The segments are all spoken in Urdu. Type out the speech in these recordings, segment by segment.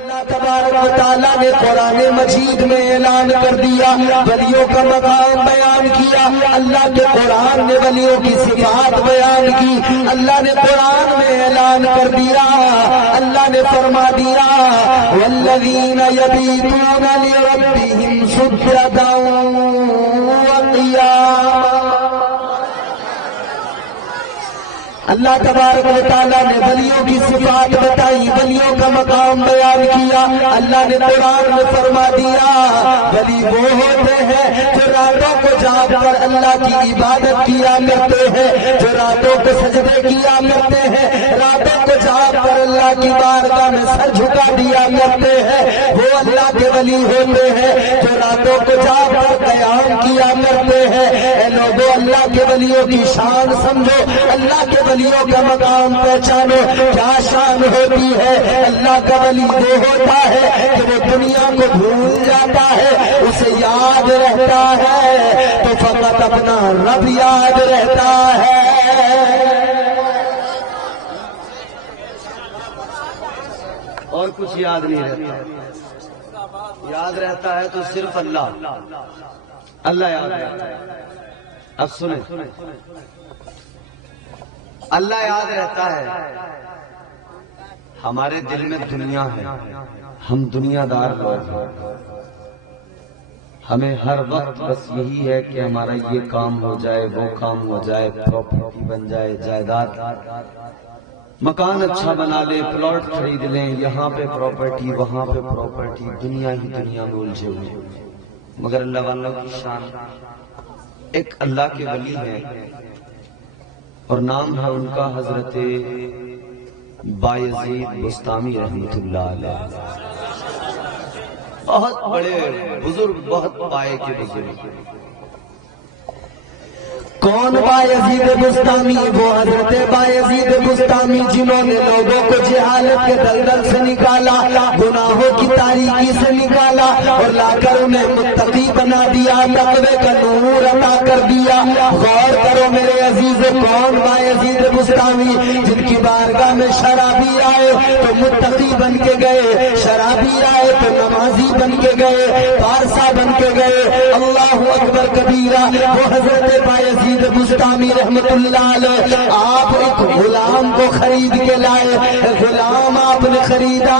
اللہ تبارک و تعالیٰ نے قرآن مجید میں اعلان کر دیا، ولیوں کا مقام بیان کیا، اللہ کے قرآن نے ولیوں کی صفات بیان کی، اللہ نے قرآن میں اعلان کر دیا، اللہ نے فرما دیا والذین یبیتون لربہم سجدا وقیاما۔ اللہ تبارک و تعالیٰ نے ولیوں کی صفات بتائی، ولیوں کا مقام بیان کیا، اللہ نے قرآن میں فرما دیا ولی وہ ہوتے ہیں جو راتوں کو جاگ کر اللہ کی عبادت کیا کرتے ہیں، جو راتوں کو سجدے کیا کرتے ہیں، راتوں کو جاگ کر اللہ کی بارگاہ میں سر جھکا دیا کرتے ہیں، وہ اللہ کے ولی ہوتے ہیں، جو راتوں کو جاگ کر قیام کیا کرتے ہیں۔ اے لوگوں، اللہ کے ولیوں کی شان سمجھو، اللہ کے ولیوں کا مقام پہچانو، کیا شان ہوتی ہے۔ اللہ کا ولی وہ ہوتا ہے کہ وہ دنیا کو بھول جاتا ہے، اسے یاد رہتا ہے تو فقط اپنا رب یاد رہتا ہے۔ اور کچھ یاد نہیں رہتا، یاد رہتا ہے تو صرف اللہ، اللہ یاد رہتا ہے۔ اب سنیں، اللہ یاد رہتا ہے، ہمارے دل میں دنیا ہے، ہم دنیا دار لوگ ہیں، ہمیں ہر وقت بس یہی ہے کہ ہمارا یہ کام ہو جائے، وہ کام ہو جائے، پراپرٹی بن جائے، جائیداد، مکان اچھا بنا لیں، پلاٹ خرید لیں، یہاں پہ پراپرٹی، وہاں پہ پراپرٹی، دنیا ہی دنیا میں الجھے ہوئے۔ مگر اللہ والوں کی شان، ایک اللہ کے ولی ہے اور نام ہے ان کا حضرت بایزید بسطامی رحمۃ اللہ علیہ، بہت بڑے بزرگ، بہت پائے کے بزرگ۔ کون بایزید بسطامی؟ وہ حضرت بایزید بسطامی جنہوں نے لوگوں کو جہالت کے دلدل سے نکالا، گناہوں کی تاریکی سے نکالا اور لا کر انہیں متقی بنا دیا، تقوی کا نور عطا کر دیا۔ غور کرو میرے عزیز، کون بایزید بسطامی؟ جن کی بارگاہ میں شرابی آئے تو متقی بن کے گئے، شرابی آئے تو نمازی بن کے گئے، پارسا بن کے گئے۔ اللہ اکبر کبیرہ۔ وہ حضرت بایزید بسطامی رحمت اللہ علیہ، آپ ایک غلام کو خرید کے لائے، غلام آپ نے خریدا،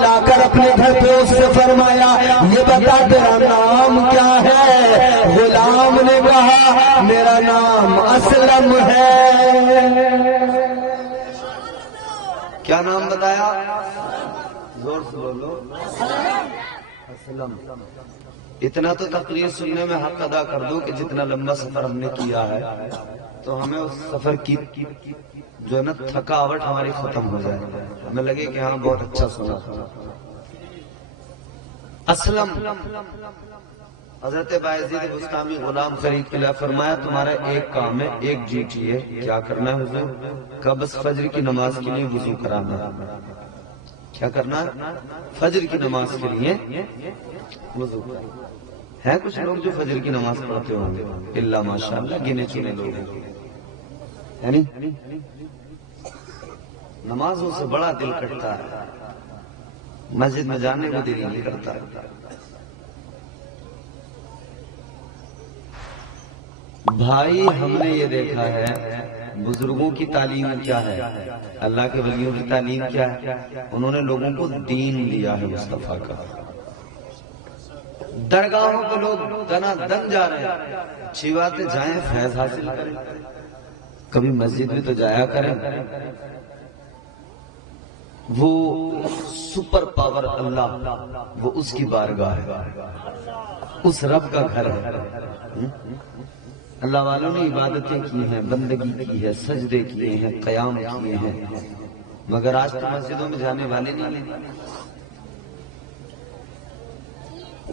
لا کر اپنے گھر پہ اس سے فرمایا یہ بتا تیرا نام کیا ہے؟ غلام نے کہا میرا نام اسلم ہے۔ کیا نام بتایا؟ زور سے بولو، اسلم۔ اتنا تو تقریر سننے میں حق ادا کر دو کہ جتنا لمبا سفر ہم نے کیا ہے تو ہمیں اس سفر کی جو ہے نا تھکاوٹ ہماری ختم ہو جائے، ہمیں لگے کہ ہاں بہت اچھا سنا۔ اسلم، حضرت بایزید بسطامی غلام خرید کے لئے فرمایا تمہارا ایک کام ہے، ایک ڈیوٹی ہے، کیا کرنا ہے حضور؟ کہ بس فجر کی نماز کے لیے وضو کرانا ہے۔ کیا کرنا ہے؟ فجر کی نماز کے لیے وضو کرانا ہے۔ کچھ لوگ جو فجر کی نماز پڑھتے ہوں گے، اللہ ماشاءاللہ گنے چنے لوگ ہیں، یعنی نمازوں سے بڑا دل کٹتا ہے، مسجد میں جانے کو دل نہیں کرتا۔ بھائی ہم نے یہ دیکھا ہے بزرگوں کی تعلیم کیا ہے، اللہ کے ولیوں کی تعلیم کیا ہے؟ انہوں نے لوگوں کو دین دیا ہے مصطفیٰ کا۔ درگاہوں پہ لوگ دنا دن جا رہے ہیں، اچھی بات ہے، جائیں فیض حاصل کریں، کبھی مسجد میں تو جایا کریں۔ وہ سپر پاور اللہ، وہ اس کی بارگاہ ہے، اس رب کا گھر ہے۔ اللہ والوں نے عبادتیں کی ہیں، بندگی کی ہے، سجدے کیے ہیں، قیام کیے ہیں، مگر آج تو مسجدوں میں جانے والے نہیں ہیں۔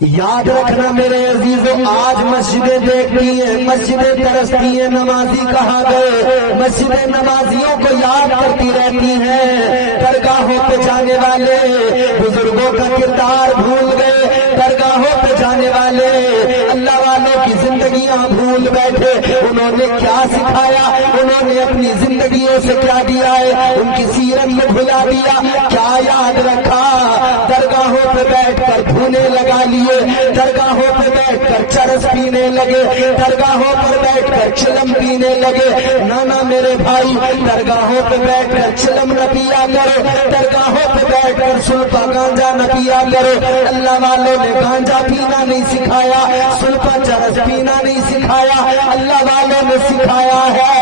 یاد رکھنا میرے عزیزوں، آج مسجدیں دیکھتی ہیں، مسجدیں ترستی ہیں، نمازی کہاں گئے؟ مسجدیں نمازیوں کو یاد کرتی رہتی ہیں، درگاہوں پہ جانے والے بزرگوں کا کردار بھول گئے، درگاہوں پہ جانے والے اللہ والوں کی زندگیاں بھول بیٹھے۔ انہوں نے کیا سکھایا؟ انہوں نے اپنی زندگیوں سے کیا دیا ہے؟ ان کی سیرت کو بھلا دیا، کیا یاد رکھا؟ سینے لگا لیے، درگاہوں پہ بیٹھ کر چرس پینے لگے، درگاہوں پر بیٹھ کر چلم پینے لگے۔ نانا میرے بھائی، درگاہوں پہ بیٹھ کر چلم نہ پیا کرو، درگاہوں پہ بیٹھ کر سلفا گانجا نہ پیا کرو۔ اللہ والوں نے گانجا پینا نہیں سکھایا، سلفا چرس پینا نہیں سکھایا، اللہ والوں نے سکھایا ہے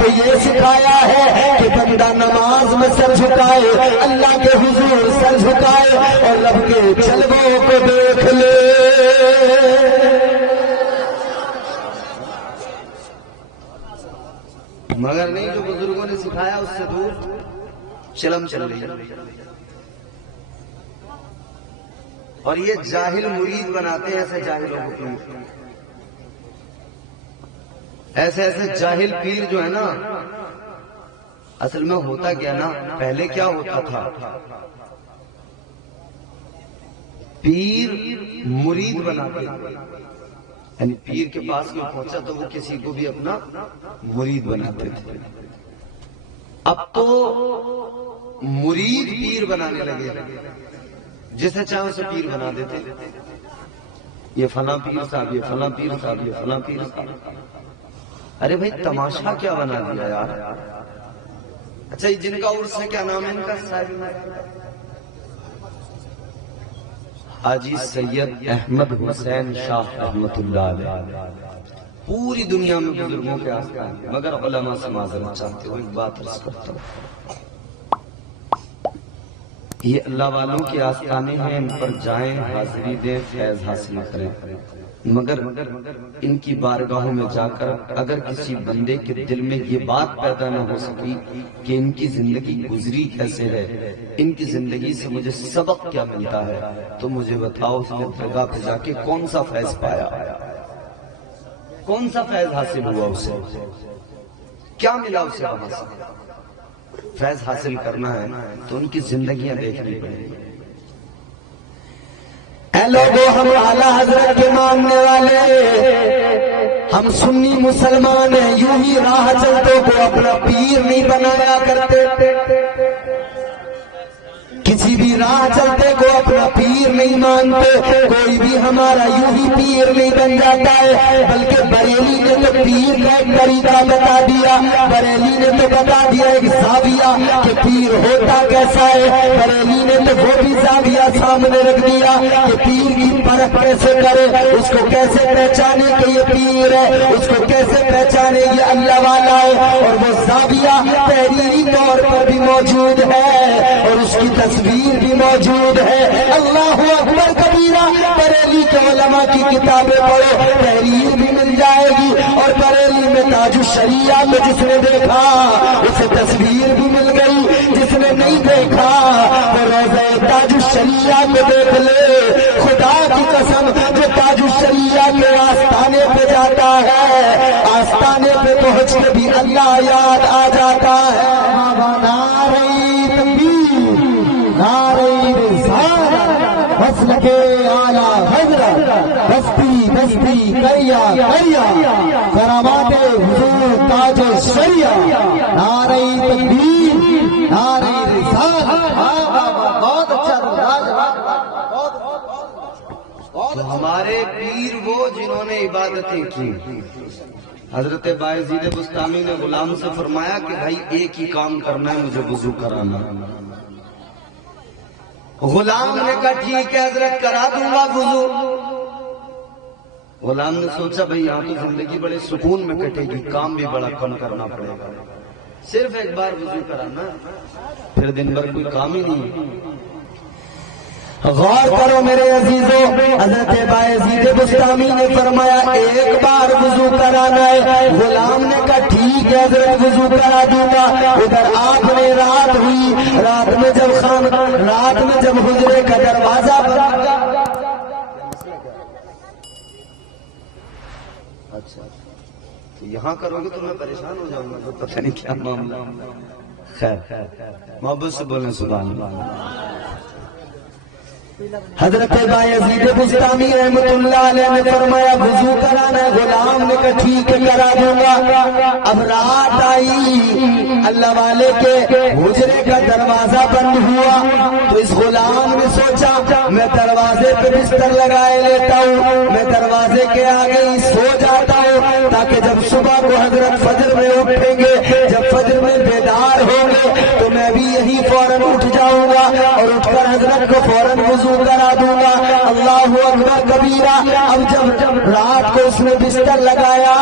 تو یہ سکھایا ہے کہ بندہ نماز میں سر جھکائے، اللہ کے حضور سر جھکائے اور رب کے جلووں کو دیکھ لے۔ مگر نہیں، جو بزرگوں نے سکھایا اس سے دور چلم چل رہی ہے۔ اور یہ جاہل مرید بناتے ہیں ایسے جاہلوں کو پیر، ایسے جاہل پیر جو ہے نا، اصل میں ہوتا کیا نا، پہلے کیا ہوتا تھا، پیر مرید بناتے تھے، یعنی پیر کے پاس میں پہنچا تو وہ کسی کو بھی اپنا مرید بناتے تھے۔ اب تو مرید پیر بنانے لگے، جسے چاہے اسے پیر بنا دیتے، یہ فلاں پیر صاحب، یہ فلاں پیر صاحب، یہ فلاں پیر صاحب۔ ارے بھائی تماشا کیا بنا دیا یار۔ اچھا جن کا عرس ہے کیا نام ہے ان کا؟ صاحب حاجی سید احمد حسین شاہ رحمت اللہ علیہ۔ پوری دنیا میں بزرگوں کے آستانے ہیں، مگر علماء سے معذرت چاہتے ہوئے ایک بات عرض کرتا ہوں، یہ اللہ والوں کے آستانے ہیں، ان پر جائیں، حاضری دیں، فیض حاصل کریں، مگر ان کی بارگاہوں میں جا کر اگر کسی بندے کے دل میں یہ بات پیدا نہ ہو سکی کہ ان کی زندگی گزری کیسے ہے، ان کی زندگی سے مجھے سبق کیا ملتا ہے، تو مجھے بتاؤ اس نے درگاہ پہ جا کے کون سا فیض پایا، کون سا فیض حاصل ہوا، اسے کیا ملا، اسے وہاں سے فیض حاصل کرنا ہے تو ان کی زندگیاں دیکھنی پڑیں گی۔ اے لوگوں، ہم اعلیٰ حضرت کے ماننے والے، ہم سنی مسلمان ہیں، یوں ہی راہ چلتوں کو اپنا پیر نہیں بنایا کرتے، کسی بھی راہ چلتے کو اپنا پیر نہیں مانتے، کوئی بھی ہمارا یوں ہی پیر نہیں بن جاتا ہے، بلکہ بریلی نے تو پیر کا ایک طریقہ بتا دیا، بریلی نے تو بتا دیا ایک زاویہ کہ پیر ہوتا کیسا ہے، بریلی نے تو وہ بھی زاویہ سامنے رکھ دیا کہ پیر کی پرکھ کیسے کرے، اس کو کیسے پہچانے کہ یہ پیر ہے، اس کو کیسے پہچانے یہ اللہ والا ہے، اور وہ زاویہ تحریری طور پر بھی موجود ہے اور اس کی تصویر بھی موجود ہے۔ اللہ اکبر کبیرہ، بریلی کے علماء کی کتابیں پڑھو، تحریر بھی مل جائے گی، اور بریلی میں تاج الشریعہ کو جس نے دیکھا اسے تصویر بھی مل گئی، جس نے نہیں دیکھا وہ روضہ تاج الشریعہ کو دیکھ لے۔ خدا کی قسم، جو تاج الشریعہ کے آستانے پہ جاتا ہے، آستانے پہ پہنچ کے بھی اللہ یاد آ جاتا ہے۔ مسلک اعلیٰ حضرت، بستی بستی کریا کریا، کرامات حضور تاج الشریعہ، نعرہ تکبیر، نعرہ رسالت۔ بہت اچھا، تو ہمارے پیر وہ جنہوں نے عبادتیں کی۔ حضرت بایزید بسطامی نے غلام سے فرمایا کہ بھائی ایک ہی کام کرنا ہے، مجھے وضو کرانا۔ غلام نے کہا ٹھیک ہے حضرت، کرا دوں گا وضو۔ غلام نے سوچا بھئی یہاں تو زندگی بڑے سکون میں کٹے گی، کام بھی بڑا کم کرنا پڑے گا، صرف ایک بار وضو کرانا، پھر دن بھر کوئی کام ہی نہیں۔ غور کرو میرے عزیزو، حضرت بایزید بسطامی نے فرمایا ایک بار وضو کرانا ہے۔ غلام نے کہا ٹھیک ہے حضرت، وضو کرا دوں گا۔ ادھر آپ نے رات ہوئی، رات میں جب حجرے کا دروازہ بند، اچھا یہاں کرو گے تو میں پریشان ہو جاؤں گا، تو پتہ نہیں کیا معاملہ۔ خیر محبت سے بولیں سبحان اللہ۔ حضرت بایزید بسطامی رحمت اللہ علیہ نے فرمایا وضو کرانا ہے؟ غلام نے کہا ٹھیک ہے کرا دوں گا۔ اب رات آئی، اللہ والے کے حجرے کا دروازہ بند ہوا تو اس غلام نے سوچا میں دروازے پہ بستر لگائے لیتا ہوں، میں دروازے کے آگے ہی سو جاتا ہوں تاکہ جب صبح کو حضرت فجر میں اٹھیں گے، جب فجر میں بیدار ہوں گے تو میں بھی یہی فوراً اٹھ جاؤں گا اور اٹھ کر حضرت کو فوراً وضو کرا دوں گا۔ اللہ اکبر کبیرہ۔ اب جب رات کو اس نے بستر لگایا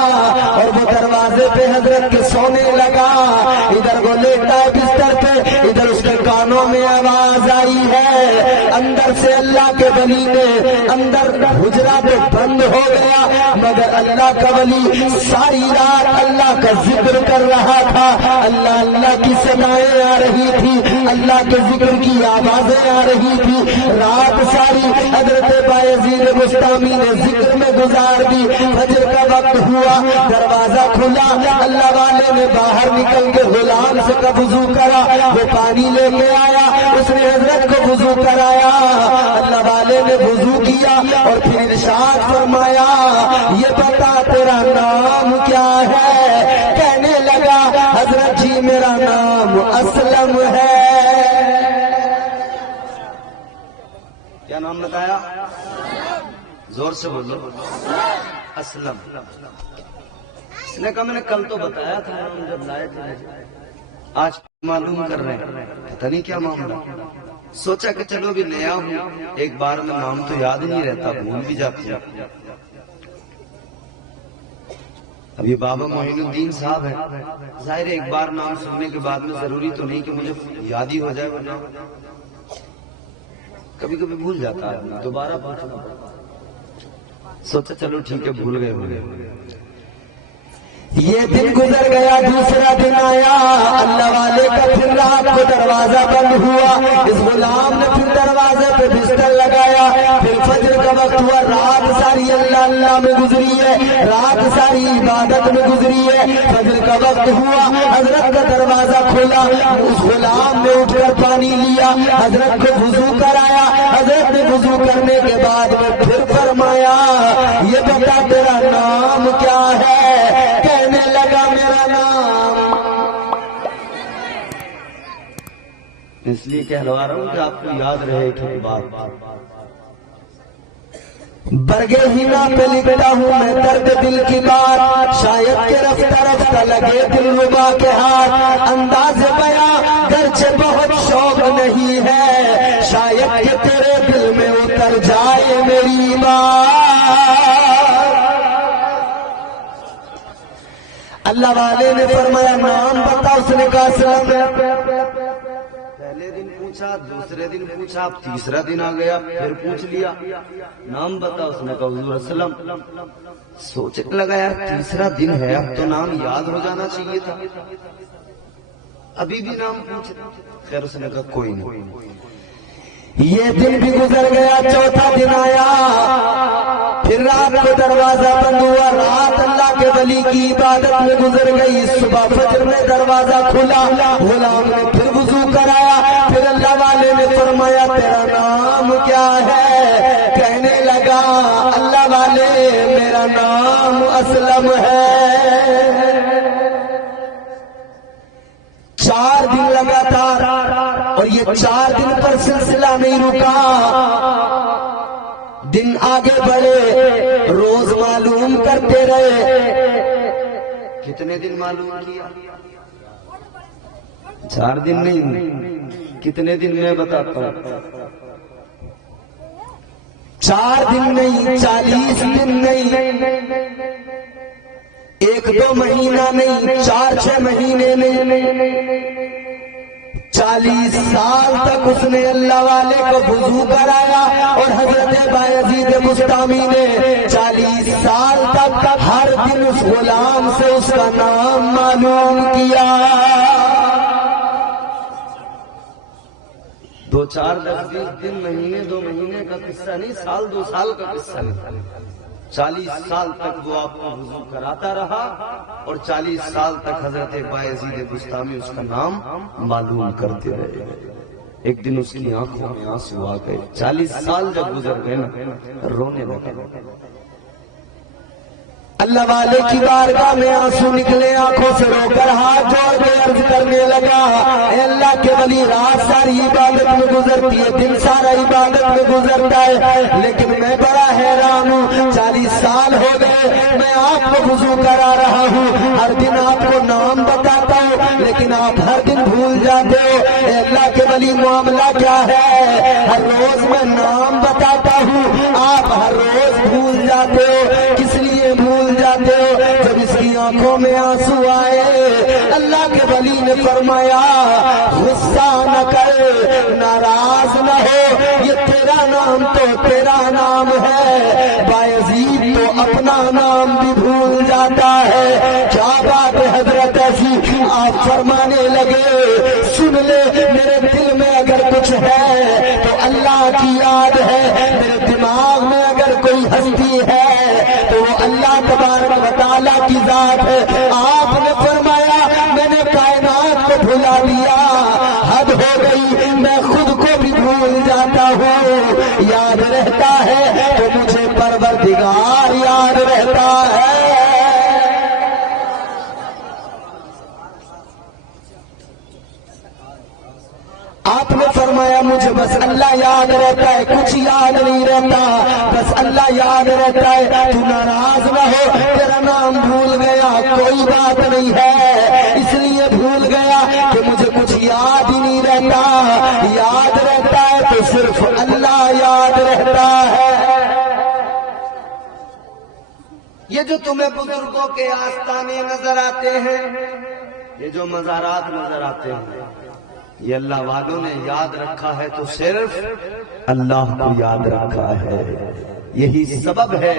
اور وہ دروازے پہ حضرت کے سونے لگا، ادھر وہ لیٹا ہے بستر پہ، ادھر اس کے کانوں میں آواز آئی ہے اندر سے اللہ کے ولی نے، اندر حجرہ تو بند ہو گیا مگر اللہ کا ولی ساری رات اللہ کا ذکر کر رہا تھا، اللہ اللہ کی صدائیں آ رہی تھی، اللہ کے ذکر کی آوازیں آ رہی تھی۔ رات ساری حضرت بایزید بسطامی نے ذکر میں گزار دی۔ فجر کا وقت ہوا، دروازہ کھلا، اللہ والے نے باہر نکل کے غلام سے کا وضو کرا، وہ پانی لے کے آیا، اس نے حضرت کو وضو کرایا، اللہ والے نے وضو کیا اور پھر ارشاد فرمایا یہ بتا تیرا نام کیا ہے؟ کہنے لگا حضرت جی میرا نام اسلم ہے۔ کیا نام بتایا؟ زور سے بولو۔ اسلم۔ اس نے کہا میں نے کل تو بتایا تھا جب لائے تھے، آج معلوم کر رہے ہیں، پتہ نہیں کیا معاملہ۔ سوچا کہ چلو بھی نیا ہوں، ایک بار میں نام تو یاد نہیں رہتا، بھول بھی جاتی ہے۔ اب یہ بابا معین الدین صاحب ہیں، ظاہر ایک بار نام سننے کے بعد میں ضروری تو نہیں کہ مجھے یاد ہی ہو جائے، ورنہ کبھی کبھی بھول جاتا ہے، دوبارہ پوچھنا پڑتا۔ سوچا چلو ٹھیک ہے، بھول گئے۔ یہ دن گزر گیا، دوسرا دن آیا، اللہ والے کا پھر رات کو دروازہ بند ہوا، اس غلام نے پھر دروازے پہ بستر لگایا، پھر فجر کا وقت ہوا، رات ساری اللہ اللہ میں گزری ہے، رات ساری عبادت میں گزری ہے، فجر کا وقت ہوا، حضرت کا دروازہ کھولا، اس غلام نے اٹھ کر پانی لیا، حضرت کو وضو کرایا، حضرت نے وضو کرنے کے بعد میں پھر فرمایا یہ بتا تیرا نام کیا ہے؟ کہنے لگا میرا نام، اس لیے کہلوا رہا ہوں کہ آپ کو یاد رہے کہ بات برگے ہینا پہ لکھتا ہوں میں درد دل کی بات، شاید کہ رفتہ رفتہ لگے دل ربا کے ہاتھ، انداز بیاں گرچہ بہت شوق نہیں ہے، شاید کہ تیرے دل میں اتر جائے میری بات۔ اللہ والے نے فرمایا نام بتا، اس نے کہا اسلم۔ پہلے دن پوچھا، دوسرے دن پوچھا، تیسرا دن آ گیا، پھر پوچھ لیا نام بتا، اس نے کہا حضور اسلم۔ سوچنے لگا یار تیسرا دن ہے، اب تو نام یاد ہو جانا چاہیے تھا، ابھی بھی نام پوچھ، خیر اس نے کہا کوئی نہیں۔ یہ دن بھی گزر گیا، چوتھا دن آیا، پھر رات کو دروازہ بند ہوا، رات اللہ کے ولی کی عبادت میں گزر گئی، صبح فجر میں دروازہ کھلا، غلام نے پھر وضو کرایا، پھر اللہ والے نے فرمایا تیرا نام کیا ہے؟ کہنے لگا اللہ والے میرا نام اسلم ہے۔ 4 دن لگاتار، اور یہ 4 دن پر سلسلہ نہیں رکا، دن آگے بڑھے، روز معلوم کرتے رہے۔ کتنے دن معلوم کیا؟ 4 دن نہیں، کتنے دن میں بتاتا ہوں، 4 دن نہیں، 40 دن نہیں، 1-2 مہینہ نہیں، 4-6 مہینے نہیں، 40 سال تک اس نے اللہ والے کو وضو کرایا، اور حضرت بایزید بسطامی نے 40 سال تک ہر دن اس غلام سے اس کا نام معلوم کیا۔ 2-4 10 دن، مہینے 2 مہینے کا قصہ نہیں، سال 2 سال کا قصہ نہیں، 40 سال تک وہ آپ کو وضو کراتا رہا، اور 40 سال تک حضرت بایزید بسطامی اس کا نام معلوم کرتے رہے۔ ایک دن اس کی آنکھوں میں آنسو آ گئے. 40 سال جب گزر گئے نا رونے لگے. اللہ والے کی بارگاہ میں آنسو نکلے آنکھوں سے رو کر ہاتھ جوڑ کے عرض کرنے لگا اے اللہ کے ولی رات ساری عبادت میں گزرتی ہے دن سارا عبادت میں گزرتا ہے لیکن میں بڑا حیران ہوں 40 سال ہو گئے میں آپ کو وضو کرا رہا ہوں ہر دن آپ کو نام بتاتا ہوں لیکن آپ ہر دن بھول جاتے ہو اے اللہ کے ولی معاملہ کیا ہے ہر روز میں نام بتاتا ہوں آپ ہر روز بھول جاتے ہو کس لیے بھول جاتے ہو جب اس کی آنکھوں میں آنسو آئے اللہ کے ولی نے فرمایا غصہ نہ کر ناراض نہ ہو یہ تیرا نام تو تیرا نام ہے بایزید تو اپنا نام بھی بھول جاتا ہے کیا بات ہے حضرت ایسی آپ فرمانے لگے سن لے میرے دل میں اگر کچھ ہے تو اللہ کی یاد ہے میرے دماغ میں اگر کوئی ہستی ہے تو وہ اللہ تبارک و تعالیٰ کی ذات ہے آپ نے فرمایا میں نے کائنات کو بھلا دیا حد ہو گئی میں خود کو بھی بھول جاتا ہوں یاد رہتا ہے تو مجھے پروردگار یاد رہتا ہے آپ نے فرمایا مجھے بس اللہ یاد رہتا ہے کچھ یاد نہیں رہتا بس اللہ یاد رہتا ہے تو ناراض نہ ہو تیرا نام بھول گیا کوئی بات نہیں ہے اس لیے بھول گیا کہ مجھے کچھ یاد ہی نہیں رہتا یاد رہتا ہے تو صرف اللہ یاد رہتا ہے یہ جو تمہیں بزرگوں کے آستانے نظر آتے ہیں یہ جو مزارات نظر آتے ہیں یہ اللہ والوں نے یاد رکھا ہے تو صرف اللہ کو یاد رکھا ہے یہی سبب ہے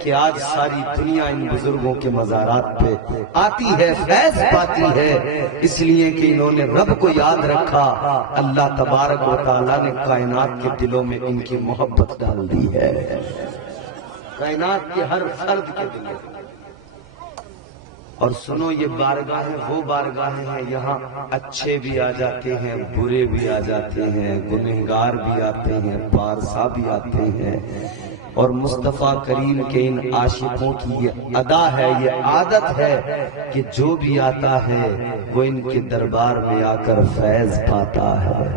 کہ آج ساری دنیا ان بزرگوں کے مزارات پہ آتی ہے فیض پاتی ہے اس لیے کہ انہوں نے رب کو یاد رکھا اللہ تبارک و تعالیٰ نے کائنات کے دلوں میں ان کی محبت ڈال دی ہے کائنات کے ہر فرد کے دل میں اور سنو یہ بارگاہیں وہ بارگاہیں ہیں یہاں اچھے بھی آ جاتے ہیں برے بھی آ جاتے ہیں گنہگار بھی آتے ہیں پارسا بھی آتے ہیں اور مصطفیٰ کریم کے ان عاشقوں کی یہ ادا ہے یہ عادت ہے کہ جو بھی آتا ہے وہ ان کے دربار میں آ کر فیض پاتا ہے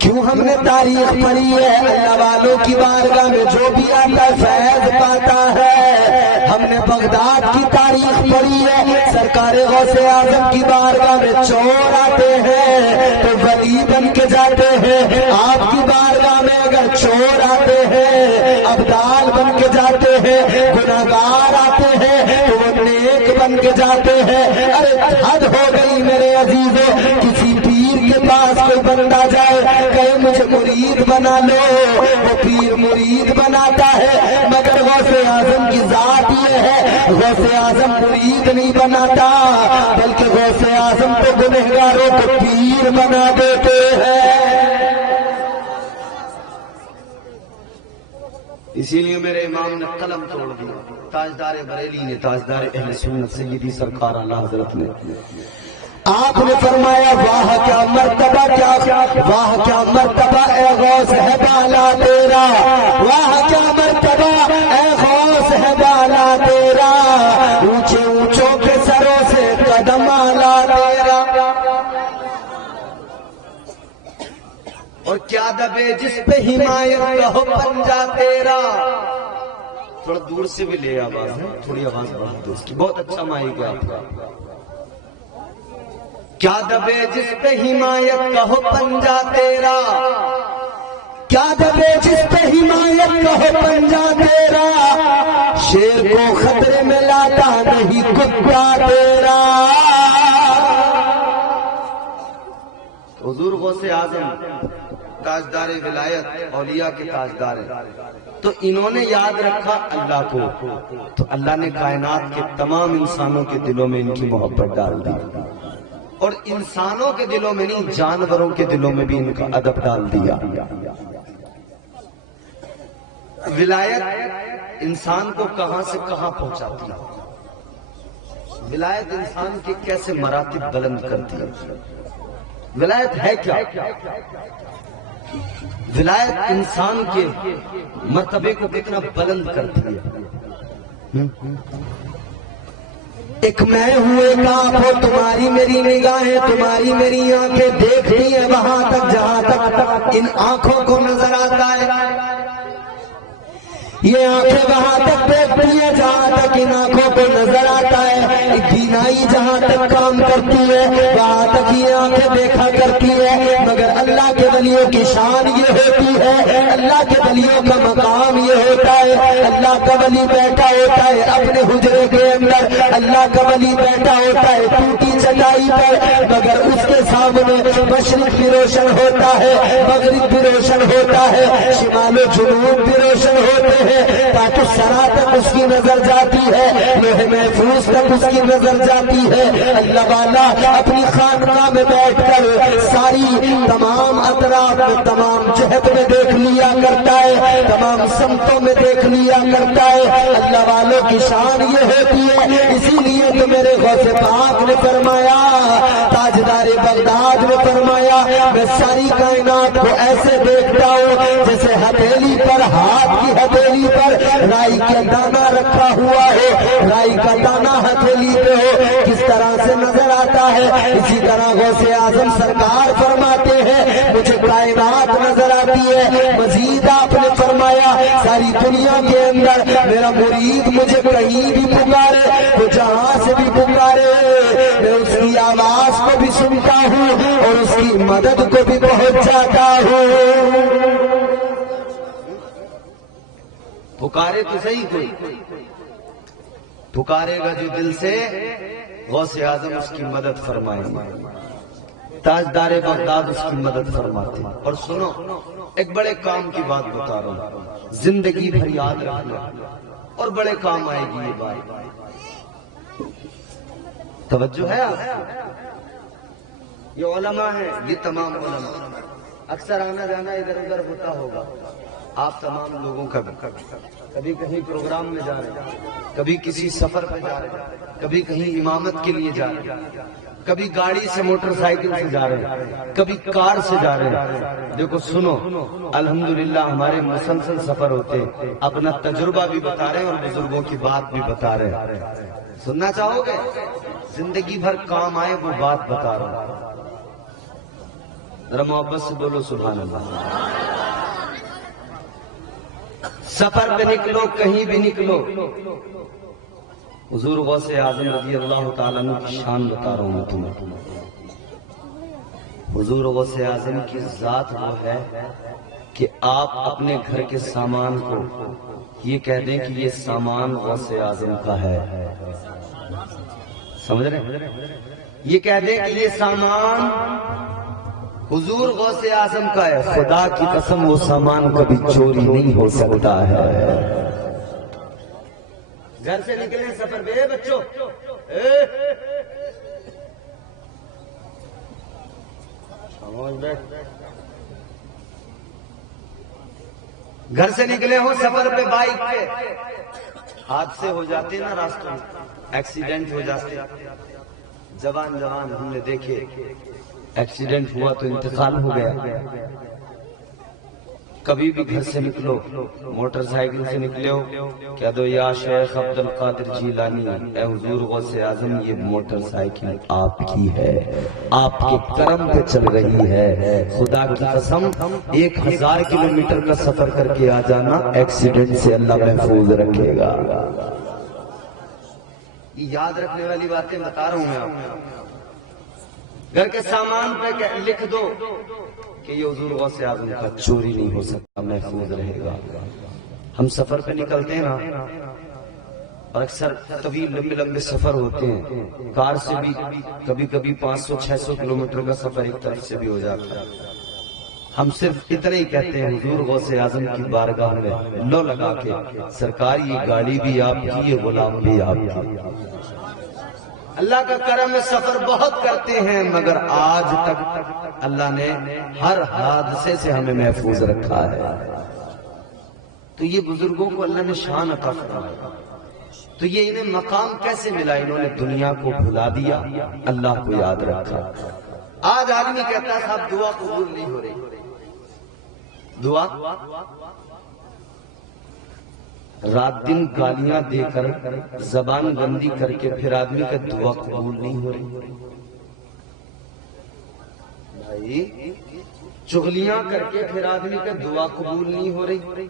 کیوں ہم نے تاریخ پڑھی ہے اللہ والوں کی بارگاہ میں جو بھی آتا ہے فیض پاتا ہے ہم نے بغداد کی تاریخ پڑھی ہے سرکار غوث اعظم کی بارگاہ میں چور آتے ہیں تو ولی بن کے جاتے ہیں آپ کی بارگاہ میں اگر چور آتے ہیں ابدال بن کے جاتے ہیں گنہگار آتے ہیں تو وہ نیک بن کے جاتے ہیں ارے حد ہو گئی میرے عزیزوں کسی پیر کے پاس کوئی بندہ جائے کہ مجھے مرید بنا لو وہ پیر مرید بناتا ہے مگر غوث اعظم کی ذات یہ ہے غوث اعظم مرید نہیں بناتا بلکہ غوث اعظم تو گنہگاروں کو پیر بنا دیتے ہیں اسی لیے میرے امام نے قلم توڑ دیا تاجدار بریلی نے تاجدار اہل سنت سیدی سرکار اعلی حضرت نے آپ نے فرمایا واہ کیا مرتبہ واہ کیا مرتبہ اے غوث ہے بالا تیرا واہ کیا مرتبہ اے غوث ہے بالا تیرا اونچے اونچوں کے سروں سے قدم آلا تیرا اور کیا دبے جس پہ حمایت کہو پنجا تیرا تھوڑا دور سے بھی لے آواز ہے تھوڑی آواز بڑھ دو اس کی بہت اچھا مائک ہے آپ کا کیا دبے جس پہ حمایت کہو پنجا تیرا کیا دبے جس پہ حمایت کہو پنجا تیرا شیر کو خطرے میں لاتا نہیں کتا تیرا حضور غوث اعظم تاجدار ولایت اولیاء کے تاجدار ہیں تو انہوں نے یاد رکھا اللہ کو تو اللہ نے کائنات کے تمام انسانوں کے دلوں میں ان کی محبت ڈال دی اور انسانوں کے دلوں میں نہیں جانوروں کے دلوں میں بھی ان کا ادب ڈال دیا ولایت انسان کو کہاں سے کہاں پہنچاتی ہے ولایت انسان کے کیسے مراتب بلند کرتی ہے ولایت ہے کیا؟ ولایت انسان کے مرتبے کو کتنا بلند کرتی ہے. ایک میں ہوں ایک آپ ہو، تمہاری میری نگاہیں تمہاری میری آنکھیں دیکھتی ہیں وہاں تک جہاں تک ان آنکھوں کو نظر آتا ہے. یہ آنکھیں وہاں تک دیکھتی ہیں جہاں تک ان آنکھوں کو نظر آتا ہے. بینائی جہاں تک کام کرتی ہے وہاں تک یہ آنکھیں دیکھا کرتی ہے. مگر اللہ کے ولیوں کی شان یہ ہوتی ہے، اللہ کے ولیوں کا مقام یہ ہوتا ہے. اللہ کا ولی بیٹھا ہوتا ہے اپنے حجرے کے اندر، اللہ کا ولی بیٹھا ہوتا ہے ٹوٹی چٹائی پر، مگر اس کے سامنے مشرق بھی روشن ہوتا ہے، مغرب بھی روشن ہوتا ہے، شمال و جنوب بھی روشن ہوتے ہیں، تاکہ سرا تک اس کی نظر جاتی ہے، لوح محفوظ تک اس کی نظر جاتی ہے. اللہ والا اپنی خانقاہ میں بیٹھ کر ساری تمام اطراف میں تمام جہت میں دیکھ لیا کرتا ہے، تمام سمتوں میں دیکھ لیا کرتا ہے. اللہ والوں کی شان یہ ہوتی ہے. اسی لیے تو میرے غوث پاک نے فرمایا، تاجدار بغداد نے فرمایا، میں ساری کائنات کو ایسے دیکھتا ہوں جیسے ہتھیلی پر، ہاتھ کی ہتھیلی پر رائی کا دانہ رکھا ہوا ہو، رائی کا دانہ ہتھیلی پہ ہو، کس طرح سے نظر آتا ہے. اسی طرح غوث اعظم سرکار فرماتے ہیں مجھے کائنات نظر آتی ہے. مزید آپ نے فرمایا ساری دنیا کے اندر میرا مرید مجھے کہیں بھی پکارے، وہ جہاں سے بھی پکارے، میں اس کی آواز کو بھی سنتا ہوں اور اس کی مدد کو بھی پہنچ جاتا ہوں. پکارے تو صحیح، کوئی پکارے گا جو دل سے، غوث اعظم اس کی مدد فرمائیں گے، تاجدار بغداد اس کی مدد فرماتے ہیں. اور سنو، ایک بڑے کام کی بات بتا رہا ہوں، زندگی بھر یاد رکھنا اور بڑے کام آئے گی یہ بات. توجہ ہے آپ؟ یہ علماء ہیں، یہ تمام علماء، اکثر آنا جانا ادھر ادھر ہوتا ہوگا آپ تمام لوگوں کا، کبھی کہیں پروگرام میں جا رہے ہیں، کبھی کسی سفر پہ جا رہے ہیں، کبھی کہیں امامت کے لیے جا رہے ہیں، کبھی گاڑی سے موٹر سائیکل سے جا رہے ہیں، کبھی کار سے جا رہے ہیں. دیکھو سنو، الحمدللہ ہمارے مسلسل سفر ہوتے ہیں، اپنا تجربہ بھی بتا رہے ہیں اور بزرگوں کی بات بھی بتا رہے ہیں. سننا چاہو گے؟ زندگی بھر کام آئے وہ بات بتا رہا ہوں، ذرا محبت سے بولو سبحان اللہ. سفر پہ نکلو، کہیں بھی نکلو، حضور غوث اعظم رضی اللہ تعالیٰ عنہ کی شان بتا رہا ہوں تمہیں. حضور غوث اعظم کی ذات وہ ہے کہ آپ اپنے گھر کے سامان کو یہ کہہ دیں کہ یہ سامان غوث اعظم کا ہے. سمجھ رہے ہیں؟ یہ کہہ دیں کہ یہ سامان حضور غوث اعظم کا ہے، خدا کی قسم وہ سامان کبھی چوری نہیں ہو سکتا ہے. گھر سے نکلے سفر پہ، بچوں گھر سے نکلے ہو سفر پہ، بائک پہ، حادثے ہو جاتے نا راستوں میں، ایکسیڈنٹ ہو جاتے. جوان ہم نے دیکھے، ایکسیڈنٹ ہوا تو انتقال ہو گیا. کبھی بھی گھر سے نکلو، موٹر سائیکل سے نکلے ہو، کہہ دو یا شیخ عبد القادر جیلانی، اے حضور غوث اعظم یہ موٹر سائیکل آپ کی ہے، آپ کے کرم پہ چل رہی ہے. خدا کی قسم 1000 کلومیٹر کا سفر کر کے آ جانا، ایکسیڈنٹ سے اللہ محفوظ رکھے گا. یاد رکھنے والی باتیں بتا رہا ہوں میں آپ. گھر کے سامان پہ لکھ دو کہ یہ حضور غوث اعظم کا، چوری نہیں ہو سکتا، محفوظ رہے گا. ہم سفر پہ نکلتے ہیں نا، اور اکثر طویل لمبے سفر ہوتے ہیں، کار سے بھی کبھی کبھی 500-600 کلومیٹر کا سفر ایک طرف سے بھی ہو جاتا ہے. ہم صرف اتنا ہی کہتے ہیں حضور غوث اعظم کی بارگاہ میں لو لگا کے، سرکار یہ گاڑی بھی آپ کی، یہ غلام بھی آپ کی. اللہ کا کرم میں سفر بہت کرتے ہیں، مگر آج تک اللہ نے ہر حادثے سے ہمیں محفوظ رکھا ہے. تو یہ بزرگوں کو اللہ نے شان عطا فرمایا. تو یہ انہیں مقام کیسے ملا؟ انہوں نے دنیا کو بھلا دیا، اللہ کو یاد رکھا. آج آدمی کہتا ہے صاحب دعا قبول نہیں ہو رہی. دعا رات دن گالیاں دے کر زبان گندی کر کے پھر آدمی کا دعا قبول نہیں ہو رہی. بھائی چغلیاں کر کے پھر آدمی کا دعا قبول نہیں ہو رہی.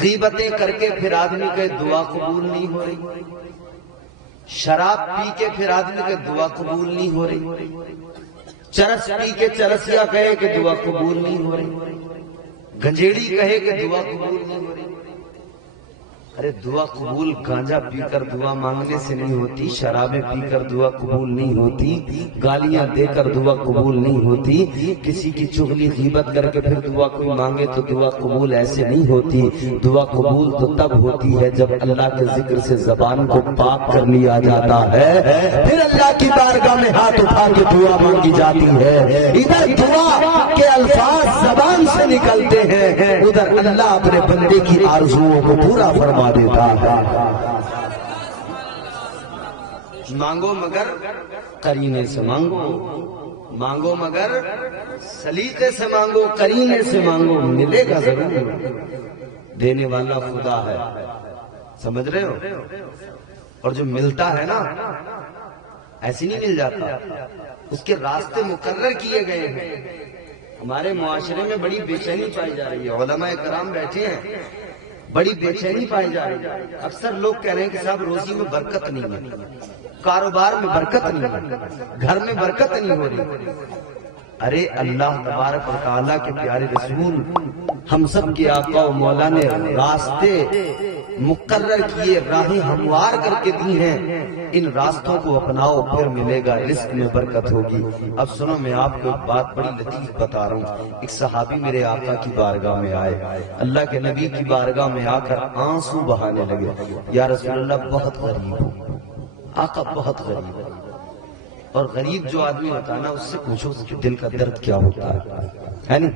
غیبتیں کر کے پھر آدمی کا دعا قبول نہیں ہو رہی. شراب پی کے پھر آدمی کا دعا قبول نہیں ہو رہی. چرس پی کے چرسیا کہے کہ دعا قبول نہیں ہو رہی. گنجیڑی کہے کہ دعا قبول نہیں ہو رہی. ارے دعا قبول گانجا پی کر دعا مانگنے سے نہیں ہوتی، شرابیں پی کر دعا قبول نہیں ہوتی، گالیاں دے کر دعا قبول نہیں ہوتی، کسی کی چغلی غیبت کر کے پھر دعا کوئی مانگے تو دعا قبول ایسے نہیں ہوتی. دعا قبول تو تب ہوتی ہے جب اللہ کے ذکر سے زبان کو پاک کر لیا جاتا ہے، پھر اللہ کی بارگاہ میں ہاتھ اٹھا کے دعا مانگی جاتی ہے. ادھر دعا کے الفاظ زبان سے نکلتے ہیں، ادھر اللہ اپنے بندے کی آرزوؤں کو پورا فرما دیتا ہے. مانگو مگر قرینے سے مانگو، مانگو مگر سلیقے سے مانگو، قرینے سے مانگو، ملے گا ضرور. دینے والا خدا ہے، سمجھ رہے ہو؟ اور جو ملتا ہے نا ایسی نہیں مل جاتا، اس کے راستے مقرر کیے گئے ہیں. ہمارے معاشرے میں بڑی بے چینی پائی جا رہی ہے. علماء کرام بیٹھے ہیں، بڑی بے چینی پائی جا رہی ہے. اکثر لوگ کہہ رہے ہیں کہ صاحب روزی میں برکت نہیں ہے، کاروبار میں برکت نہیں ہے، گھر میں برکت نہیں ہو رہی. ارے اللہ تبارک و تعالیٰ کے پیارے رسول ہم سب کے آقا و مولا نے راستے مقرر کیے، راہیں ہموار کر کے دی ہیں. ان راستوں کو اپناؤ پھر ملے گا، رزق میں برکت ہوگی. اب سنو میں آپ کو ایک بات بڑی لطیف بتا رہا ہوں. ایک صحابی میرے آقا کی بارگاہ میں آئے، اللہ کے نبی کی بارگاہ میں آ کر آنسو بہانے لگے. یا رسول اللہ بہت غریب ہوں، آقا بہت غریب ہے. اور غریب جو آدمی ہوتا ہے نا اس سے پوچھو اس کے دل کا درد کیا ہوتا ہے نا؟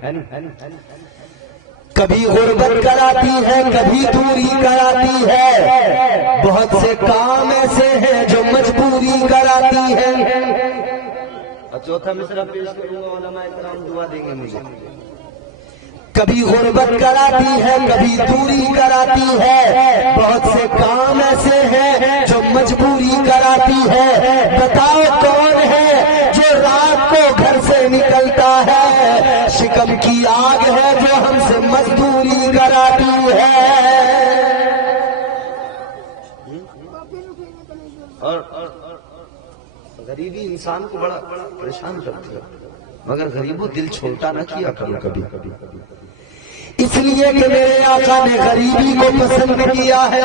کبھی غربت کراتی ہے، کبھی دوری کراتی ہے، بہت سے کام ایسے ہیں جو مجبوری کراتی ہے. اور چوتھا مصرع پیش کروں گا، علماء کرام دعا دیں گے مجھے. کبھی غربت کراتی ہے، کبھی دوری کراتی ہے، بہت سے کام ایسے ہیں جو مجبوری کراتی ہے. بتاؤ کون ہے جو رات کو گھر سے نکلتا ہے، شکم کی آگ ہے جو ہم سے مزدوری کراتی ہے. اور غریبی انسان کو بڑا پریشان کرتی ہے، مگر غریبوں دل چھوٹا نہ کیا کرو کبھی. اس لیے کہ میرے آقا نے غریبی کو پسند کیا ہے.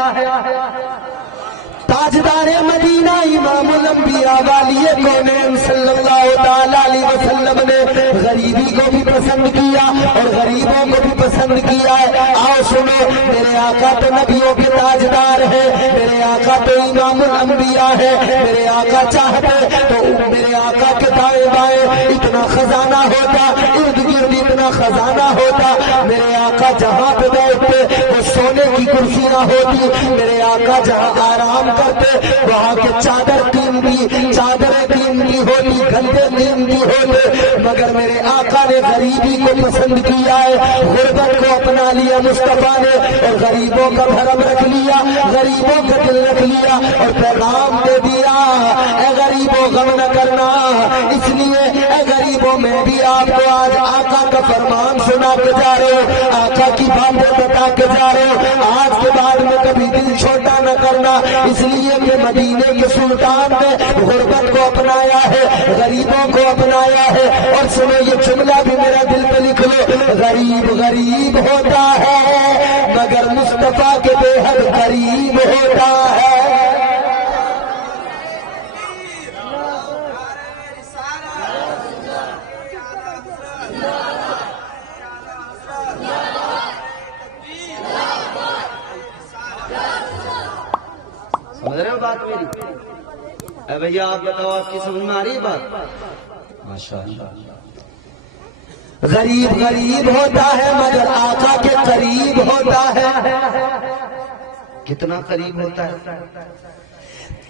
تاجدار مدینہ امام الانبیاء والی کونین صلی اللہ تعالیٰ علیہ وسلم نے غریبی کو بھی پسند کیا اور غریبوں کو بھی پسند کیا ہے. آؤ سنو، میرے آقا تو نبیوں کے تاجدار ہے، میرے آقا تو امام الانبیاء ہے. میرے آقا چاہتے تو میرے آقا کے دائیں بائیں اتنا خزانہ ہوتا، ارد گرد اتنا خزانہ ہوتا. میرے آقا جہاں پہ بیٹھتے وہ سونے کی کرسیاں ہوتی، میرے آقا جہاں آرام کرتے وہاں کے چادر قیمتی، چادریں قیمتی ہوتی، گندے قیمتی ہوتے. مگر میرے آقا نے غریبی کو پسند کیا ہے، غربت کو اپنا لیا مصطفیٰ نے، اور غریبوں کا بھرم رکھ لیا، غریبوں کا دل رکھ لیا اور پیغام دے دیا، اے غریبوں غم نہ کرنا. اس لیے اے غریبوں میں بھی آپ کو آج آقا کا فرمان سنا کے جا رہے ہو، آقا کی باتیں بتا کے جا رہے ہو. آج کے بعد میں کبھی دل چھوٹا نہ کرنا، اس لیے کہ مدینے کے سلطان نے غربت کو اپنایا ہے، غریبوں کو اپنایا ہے. اور سنو یہ جملہ بھی میرا دل پہ لکھ لو، غریب غریب ہوتا ہے مگر مصطفیٰ کے بے حد قریب ہوتا ہے. سمجھ رہے ہو بات میری؟ اے بھیا آپ بتاؤ، آپ کی سمجھ میں آ رہی ہے بات؟ ماشاءاللہ. غریب غریب ہوتا ہے مگر آقا کے قریب ہوتا ہے. کتنا قریب ہوتا ہے؟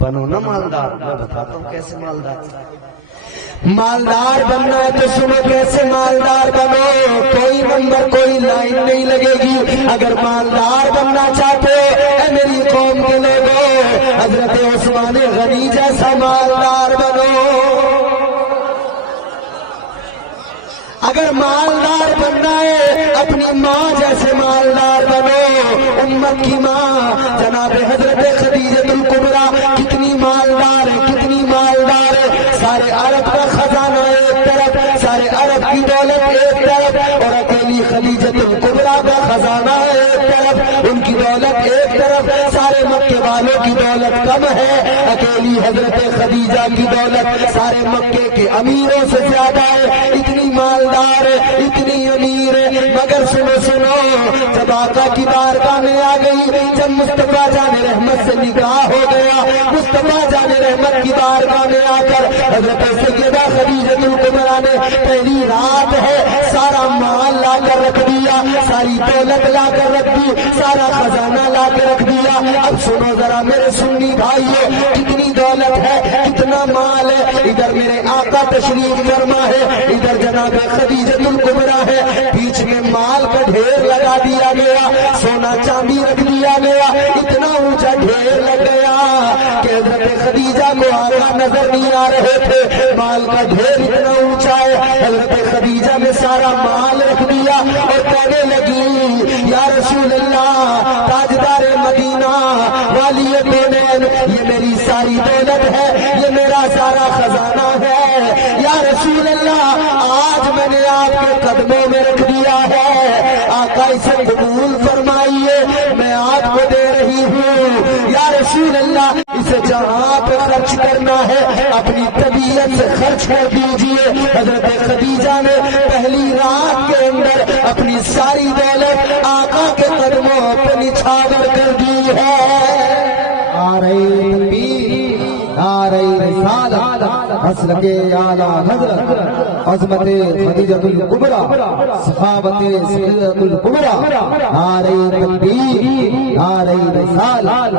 بنو نا مالدار. میں بتاتا ہوں کیسے مالدار. مالدار بننا ہے تو سنو کیسے مالدار بنو. کوئی نمبر کوئی لائن نہیں لگے گی. اگر مالدار بننا چاہتے اے میری قوم کے لوگوں، حضرت عثمان غنی جیسا مالدار بنو. اگر مالدار بننا ہے اپنی ماں جیسے مالدار بنو. امت کی ماں جناب حضرت خدیجہ الکبریٰ کتنی مالدار ہے، کتنی مالدار ہے. سارے عرب کا خزانہ ایک طرف، سارے عرب کی دولت ایک طرف، اور اکیلی خدیجہ الکبریٰ کا خزانہ ایک طرف، ان کی دولت ایک طرف. سارے مکے والوں کی دولت کم ہے، اکیلی حضرت خدیجہ کی دولت سارے مکے کے امیروں سے زیادہ ہے. اتنی مالدار ہے، اتنی امیر ہے. مگر سنو جب آقا کی بارگاہ میں آ گئی، جب مصطفیٰ جان رحمت سے نکاح ہو گیا، مصطفیٰ جان رحمت کی بارگاہ میں آ کر حضرت سیدہ خدیجہ الکبریٰ نے پہلی رات ہے سارا مال لا کر رکھ دیا، ساری دولت لا کر رکھ دی، سارا خزانہ لا کے رکھ دیا. اب سنو ذرا میرے سنی بھائیو، کتنی دولت ہے، کتنا مال ہے. ادھر میرے آقا تشریف فرما ہے، ادھر جناب خدیجہ الکبریٰ ہے. بیچ میں مال کا ڈھیر لگا دیا گیا، سونا چاندی رکھ دیا گیا. اتنا اونچا ڈھیر لگ گیا کہ حضرت خدیجہ کو آقا نظر نہیں آ رہے تھے. مال کا ڈھیر اتنا اونچا ہے. حضرت خدیجہ نے سارا مال رکھ دیا اور کہنے لگی یا رسول اللہ، تاجدار مدینہ، والی کونین، یہ میری ساری دولت ہے، یہ میرا سارا خزانہ ہے. یا رسول اللہ، آج میں نے آپ کے قدموں میں رکھ دیا ہے، آقا اسے قبول فرمائیے، میں آپ کو دے رہی ہوں. یا رسول اللہ، اسے جہاں پہ خرچ کرنا ہے اپنی طبیعت سے خرچ کر دیجئے. حضرت خدیجہ نے پہلی رات کے اندر اپنی ساری دولت آقا کے قدموں پہ نچھاور کر دی ہے. مسلک اعلی حضرت عظمت خدیجہ الکبریٰ، صحابت سیدہ الکبریٰ، نعرہ تکبیر، نعرہ رسالت.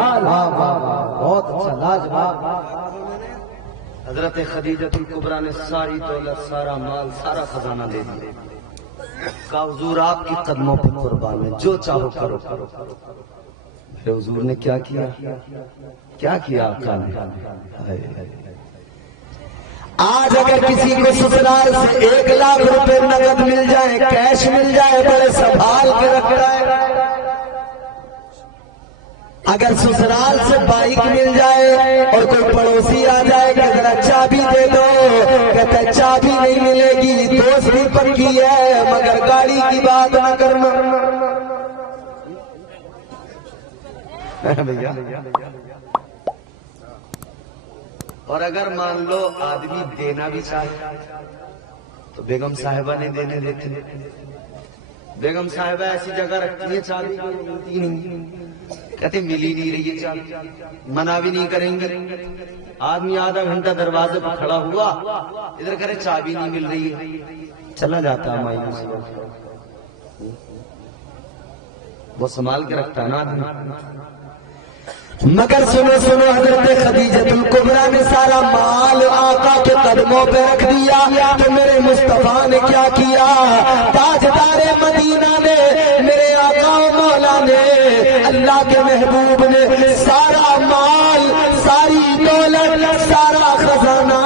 بہت اچھا، لاجواب. حضرت خدیجہ الکبریٰ نے ساری دولت، سارا مال، سارا خزانہ دے دیا. کہا حضور آپ کی قدموں پر قربان ہے، جو چاہو کرو. پھر حضور نے کیا کیا؟ کیا کیا آقا نے؟ آج اگر کسی کو سسرال سے 1,00,000 روپے نقد مل جائے، کیش مل جائے، بڑے سنبھال کے رکھتا ہے. اگر سسرال سے بائک مل جائے اور کوئی پڑوسی آ جائے کہ ذرا چابی دے دو، کہتا ہے چابی نہیں ملے گی، دوستی پکی ہے مگر گاڑی کی بات نہ کرنا. بھیا، اور اگر مان لو آدمی دینا بھی چاہے تو بیگم صاحبہ نے دینے دیتے. بیگم صاحبہ ایسی جگہ رکھتی ہے چابی ملتی نہیں، کہتے ملی نہیں رہی ہے چابی، منع بھی نہیں کریں گے. آدمی آدھا گھنٹہ دروازے پر کھڑا ہوا، ادھر کرے چابی نہیں مل رہی ہے، چلا جاتا ہے مایوس. وہ سنبھال کے رکھتا ہے نا آدمی. مگر سنو حضرت خدیجہ الکبریٰ نے سارا مال آقا کے قدموں پہ رکھ دیا. تو میرے مصطفیٰ نے کیا کیا؟ تاجدار مدینہ نے، میرے آقا و مولا نے، اللہ کے محبوب نے سارا مال، ساری دولت، سارا خزانہ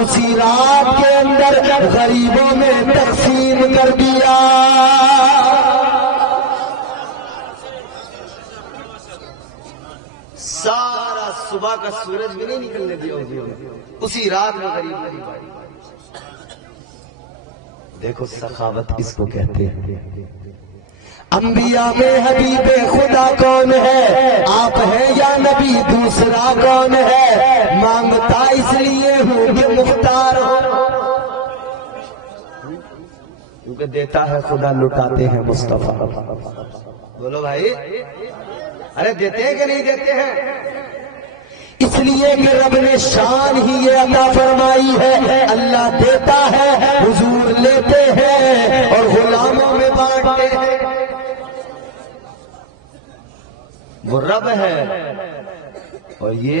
اسی رات کے اندر غریبوں میں تقسیم کر دیا. سارا صبح کا سورج بھی نہیں نکلنے دیا اسی رات میں غریب آئی. دیکھو سخاوت اس کو کہتے ہیں. انبیاء میں حبیب خدا کون ہے؟ آپ ہیں یا نبی دوسرا کون ہے؟ مانگتا اس لیے ہوں کہ مختار ہو، کیونکہ دیتا ہے خدا، لٹاتے ہیں مصطفیٰ. بولو بھائی، ارے دیتے ہیں کہ نہیں دیتے ہیں؟ اس لیے کہ رب نے شان ہی یہ عطا فرمائی ہے. اللہ دیتا ہے، حضور لیتے ہیں اور غلاموں میں بانٹتے ہیں. وہ رب ہے اور یہ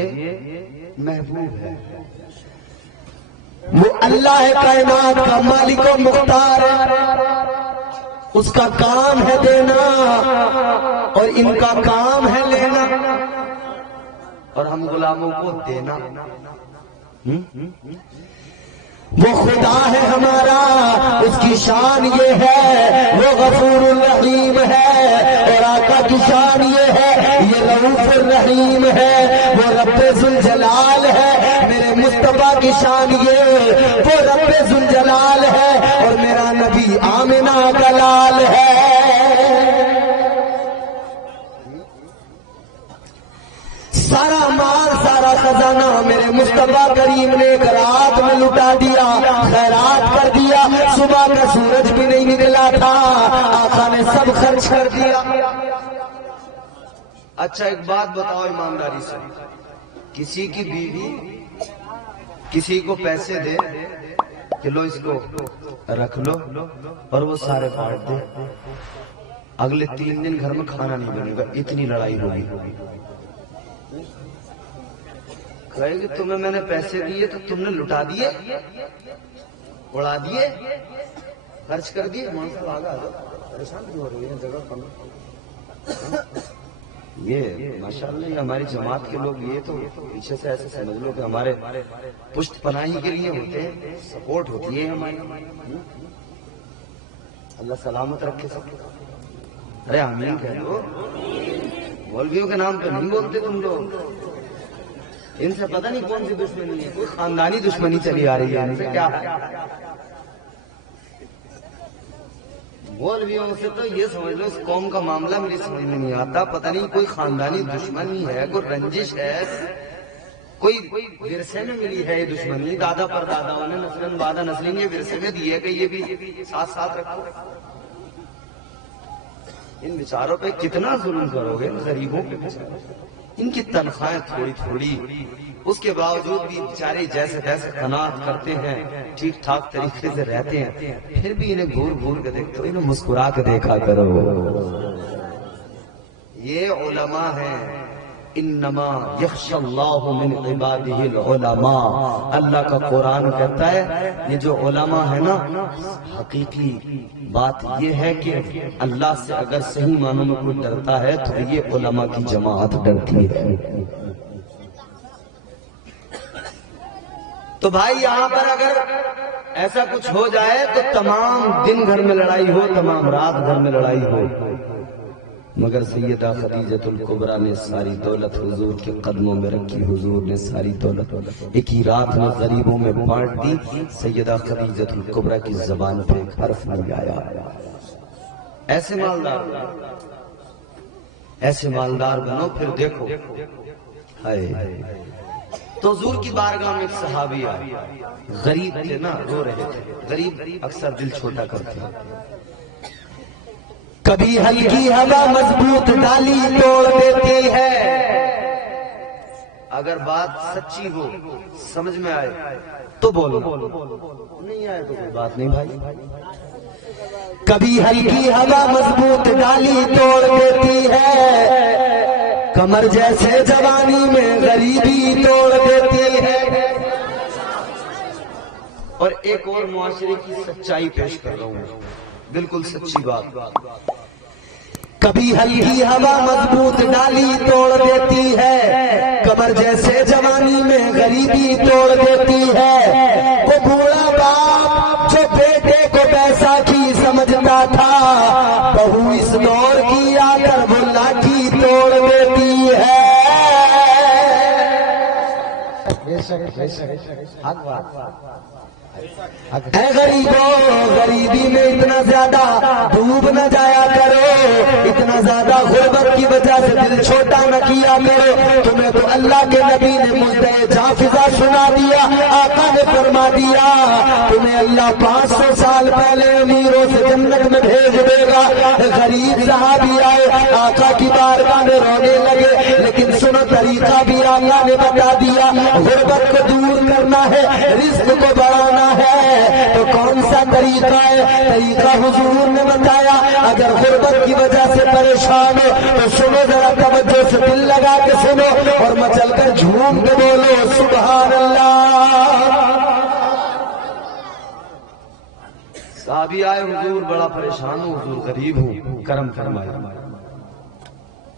محبوب ہے. وہ اللہ کائنات کا مالک و مختار ہے، اس کا کام ہے دینا اور ان کا کام ہے لینا، اور ہم غلاموں کو دینا. وہ خدا ہے ہمارا، اس کی شان یہ ہے وہ غفور الرحیم ہے، اور آقا کی شان یہ ہے یہ رؤوف الرحیم ہے، وہ رب ذوالجلال ہے. میرے مصطفیٰ کی شان یہ وہ رب ذوالجلال ہے، اور میرا نبی آمنہ کا لال ہے. سارا مال سارا خزانہ میرے مصطفیٰ کریم نے ایک رات میں لٹا دیا، خیرات کر دیا. صبح کا سورج بھی نہیں نکلا تھا، آقا نے سب خرچ کر دیا. اچھا ایک بات بتاؤ ایمانداری سے، کسی کی بیوی کسی کو پیسے دے کہ لو اس کو رکھ لو اور وہ سارے بانٹ دے، اگلے 3 دن گھر میں کھانا نہیں بنے گا، اتنی لڑائی ہوئی. کہے کہ تمہیں میں نے پیسے دیے تو تم نے لٹا دیے، اڑا دیے، خرچ کر دیے. پریشان کیوں ہو رہی ہے؟ جگہ کم. یہ ماشاءاللہ یہ ہماری جماعت کے لوگ، یہ تو پیچھے سے ایسے سمجھ لو کہ ہمارے پشت پناہی کے لیے ہوتے ہیں، سپورٹ ہوتی ہے ہماری. اللہ سلامت رکھے سب. ارے آمین کہہ دو. مولویوں کے نام پہ نہیں بولتے تم لوگ. ان سے پتہ نہیں کون سی دشمنی ہے، کوئی خاندانی دشمنی چلی آ رہی ہے. ان سے کیا مولویوں سے تو یہ سمجھ لو اس قوم کا معاملہ میری سمجھ میں نہیں آتا. پتہ نہیں کوئی خاندانی دشمنی ہے، کوئی رنجش ہے، کوئی ورثے میں ملی ہے یہ دشمنی. دادا پر داداؤں نے نسلن بعد نسلیں یہ ورثے میں دیے کہ یہ بھی ساتھ ساتھ رکھو. ان بیچاروں پہ کتنا ظلم کرو گے، غریبوں پہ. ان کی تنخواہیں تھوڑی تھوڑی، اس کے باوجود بھی بیچارے جیسے تیسے قناعت کرتے ہیں، ٹھیک ٹھاک طریقے سے رہتے ہیں. پھر بھی انہیں گور گور کے دیکھتے ہو، انہیں مسکرا کے دیکھا کرو. یہ علماء ہیں. انما یخشی اللہ من عبادہ العلماء. اللہ کا قرآن کہتا ہے یہ جو علماء ہے نا، حقیقی بات یہ ہے کہ اللہ سے اگر صحیح معنوں میں کوئی ڈرتا ہے تو یہ علماء کی جماعت ڈرتی ہے. تو بھائی یہاں پر اگر ایسا کچھ ہو جائے تو تمام دن گھر میں لڑائی ہو، تمام رات گھر میں لڑائی ہو، مگر سیدہ خدیجۃ الکبریٰ نے ساری دولت حضور کے قدموں میں رکھی. حضور نے ساری دولت ایک ہی رات میں غریبوں میں بانٹ دی. سیدہ خدیجۃ الکبریٰ کی زبان پہ ایک حرف نہیں آیا. ایسے مالدار بنو. پھر دیکھو تو حضور کی بارگاہ میں ایک صحابی آئے، غریب تھے نا، رو رہے تھے. غریب اکثر دل چھوٹا کرتے ہیں. کبھی ہلکی ہوا مضبوط ڈالی توڑ دیتی ہے. اگر بات سچی ہو، سمجھ میں آئے تو بولو، نہیں آئے تو کوئی بات نہیں بھائی. کبھی ہلکی ہوا مضبوط ڈالی توڑ دیتی ہے، کمر جیسے جوانی میں غریبی توڑ دیتی ہے. اور ایک اور معاشرے کی سچائی پیش کر رہا ہوں، بالکل سچی بات. کبھی ہلکی ہوا مضبوط ڈالی توڑ دیتی ہے، کمر جیسے جوانی میں غریبی توڑ دیتی ہے. وہ بوڑھا باپ جو بیٹے کو بیساکھی سمجھتا تھا، بہو اس دور کی آ کر وہ لاٹھی توڑ دیتی ہے. اے غریبوں، غریبی میں اتنا زیادہ ڈوب نہ جایا کرو، اتنا زیادہ غربت کی وجہ سے دل چھوٹا نہ کیا کرو. تمہیں تو اللہ کے نبی نے مجدے جافزہ سنا دیا. آقا نے فرما دیا تمہیں اللہ 500 سال پہلے امیروں سے جنت میں بھیج دے گا. غریب صحابی آئے، آقا کی بارگاہ میں رونے لگے. لیکن سنو طریقہ بھی اللہ نے بتا دیا. غربت کو دور کرنا ہے، رزق کو بڑھانا ہے، تو کون سا طریقہ ہے. طریقہ حضور نے بتایا. اگر غربت کی وجہ سے پریشان ہو تو سنو ذرا توجہ سے, دل لگا کے سنو اور مچل کر جھوم کے بولو سبحان اللہ. صحابی آئے, حضور بڑا پریشان ہوں, حضور غریب ہوں, کرم فرمایا.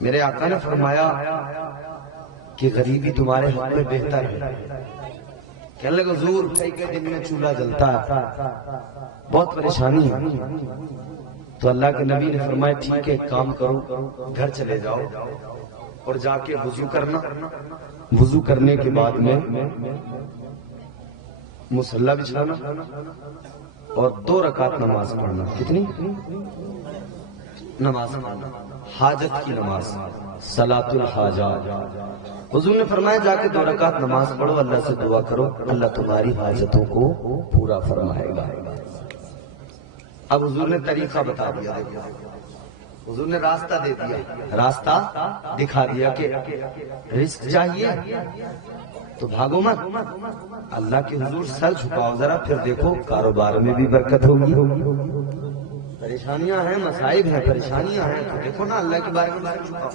میرے آقا نے فرمایا کہ غریبی تمہارے حق میں بہتر ہے. کہنے لگے حضور کئی دن میں چولہا جلتا ہے, بہت پریشانی ہے. تو اللہ کے نبی نے فرمایا ٹھیک ہے, ایک کام کرو, گھر چلے جاؤ اور جا کے وضو کرنا. وضو کرنے کے بعد میں مصلی بچھانا اور 2 رکعت نماز پڑھنا. کتنی نماز؟ حاجت کی نماز, صلاۃ الحاجات. حضور نے فرمایا جا کے 2 رکعت نماز پڑھو, اللہ سے دعا کرو, اللہ تمہاری حاجتوں کو پورا فرمائے گا. اب حضور نے طریقہ بتا دیا, حضور نے راستہ دے دیا, راستہ دکھا دیا کہ رزق چاہیے تو بھاگو مت, اللہ کے حضور سر جھکاؤ ذرا, پھر دیکھو کاروبار میں بھی برکت ہوگی. پریشانیاں ہیں, مصائب ہیں, پریشانیاں ہیں, تو دیکھو نا اللہ کے بارے میں سر جھکاؤ.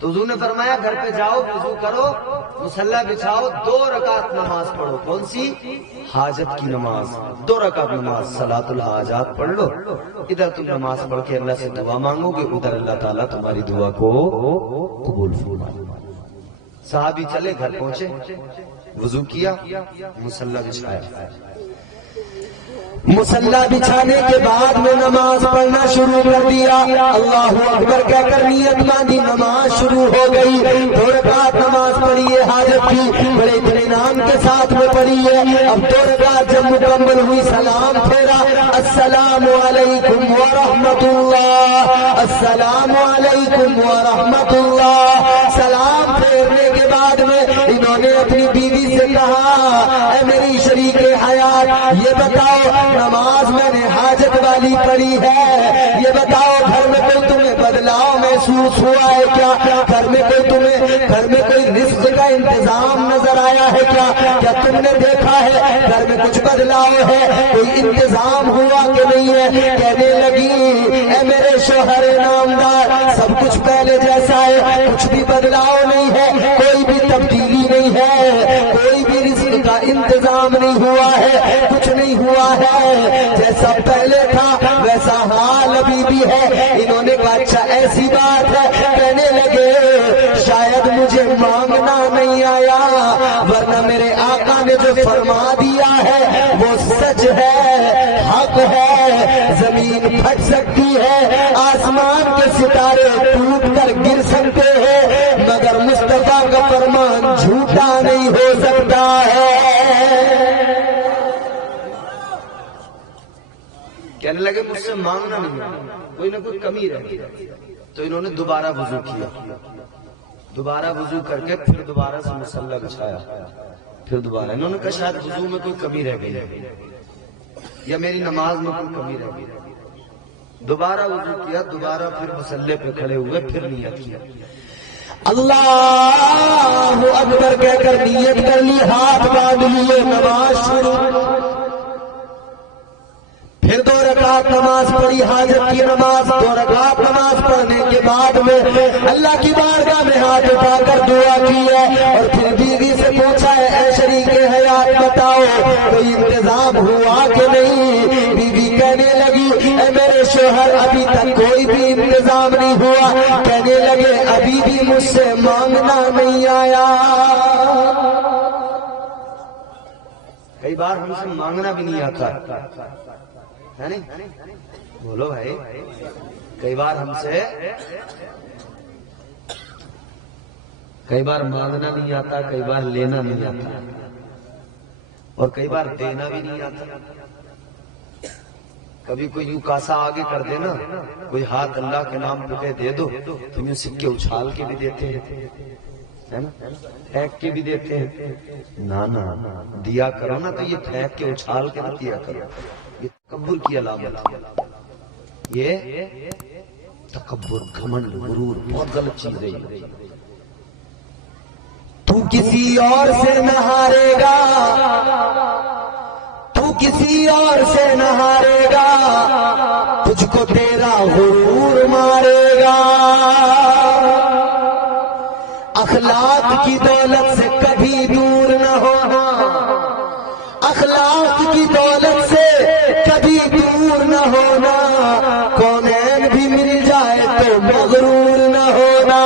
تو حضور نے فرمایا گھر پہ جاؤ, وضو کرو, مصلی بچھاؤ, 2 رکعت نماز پڑھو. کون سی؟ حاجت کی نماز. 2 رکعت نماز صلاۃ الحاجات پڑھ لو. ادھر تم نماز پڑھ کے اللہ سے دعا مانگو گے, ادھر اللہ تعالیٰ تمہاری دعا کو قبول فرمائے. صحابی چلے, گھر پہنچے, وضو کیا, مصلی بچھایا. مصلی بچھانے کے بعد میں نماز پڑھنا شروع کر دیا. اللہ اکبر کہہ کر نیت باندھی, نماز شروع ہو گئی. 2 رکعت نماز پڑھی ہے حاجت کی, بڑے اطمینان کے ساتھ میں پڑھی ہے. اب 2 رکعت جب مکمل ہوئی, سلام پھیرا, السلام علیکم ورحمۃ اللہ, السلام علیکم ورحمۃ اللہ. سلام پھیرنے کے بعد میں انہوں نے اپنی بیوی سے کہا, اے میری شریک حیات, یہ بتاؤ نماز میں نے حاجت والی پڑھی ہے, یہ بتاؤ گھر میں کوئی تمہیں بدلاؤ محسوس ہوا ہے کیا؟ گھر میں کوئی رزق کا انتظام نظر آیا ہے کیا؟ کیا تم نے دیکھا ہے گھر میں کچھ بدلاؤ ہے, کوئی انتظام ہوا کہ نہیں ہے؟ کہنے لگی اے میرے شوہر نامدار, سب کچھ پہلے جیسا ہے, کچھ بھی بدلاؤ نہیں ہے, کوئی بھی تبدیلی نہیں ہے, کوئی بھی رزق کا انتظام نہیں ہوا ہے, کچھ نہیں ہوا ہے, جیسا پہلے تھا ویسا حال ابھی بھی ہے. انہوں نے کہا اچھا ایسی بات ہے. کہنے لگے شاید مجھے مانگنا نہیں آیا, ورنہ میرے آقا نے جو فرما دیا ہے وہ سچ ہے, حق ہے. زمین پھٹ سکتی ہے, آسمان کے ستارے ٹوٹ کر گر سکتے ہیں, مگر مصطفیٰ کا فرمان جھوٹا نہیں ہو سکتا ہے. کہنے لگے مجھ سے مانگنا نہیں, کوئی نہ کوئی کمی رہی. تو انہوں نے دوبارہ وضو کیا, دوبارہ وضو کر کے پھر دوبارہ سے مصلی بچھایا. پھر دوبارہ انہوں نے کہا شاید وضو میں کوئی کمی رہ گئی یا میری نماز میں کوئی کمی رہ گئی. دوبارہ وضو کیا, دوبارہ پھر مصلی پہ کھڑے ہوئے, پھر نیت کیا, اللہ اکبر کہہ کر نیت کر لی, ہاتھ باندھ لیے, نماز شروع. پھر 2 رکعت نماز پڑھی, حاجت کی نماز. 2 رکعت نماز پڑھنے کے بعد میں اللہ کی بارگاہ میں ہاتھ اٹھا کر دعا کی ہے, اور پھر بیوی سے پوچھا ہے اے شریک حیات بتاؤ کوئی انتظام ہوا کہ نہیں؟ بیوی کہنے لگی اے میرے شوہر ابھی تک کوئی بھی انتظام نہیں ہوا. کہنے لگے ابھی بھی مجھ سے مانگنا نہیں آیا. کئی بار ہم سے مانگنا بھی نہیں آتا ہے نہیں, بولو بھائی, کئی بار ہم سے کئی بار مانگنا نہیں آتا, کئی بار لینا نہیں آتا, اور کئی بار دینا بھی نہیں آتا. کبھی کوئی یوں کاسا آگے کر دے نا, کوئی ہاتھ اللہ کے نام پہ دے دو تو یوں سکے اچھال کے بھی دیتے ہیں, پھینک کے بھی دیتے ہیں. نہ دیا کرو نا تو یہ پھینک کے اچھال کے نہ دیا کرو, یہ تکبر کی علامت ہے. یہ تکبر, گھمنڈ, غرور بہت غلط چیز ہے. تو کسی اور سے نہ ہارے گا, تو کسی اور سے نہ ہارے گا، تجھ کو تیرا غرور مارے گا۔ اخلاق کی دولت سے کبھی دور نہ ہونا، اخلاق کی دولت سے کبھی دور نہ ہونا، کونین بھی مل جائے تو مغرور نہ ہونا۔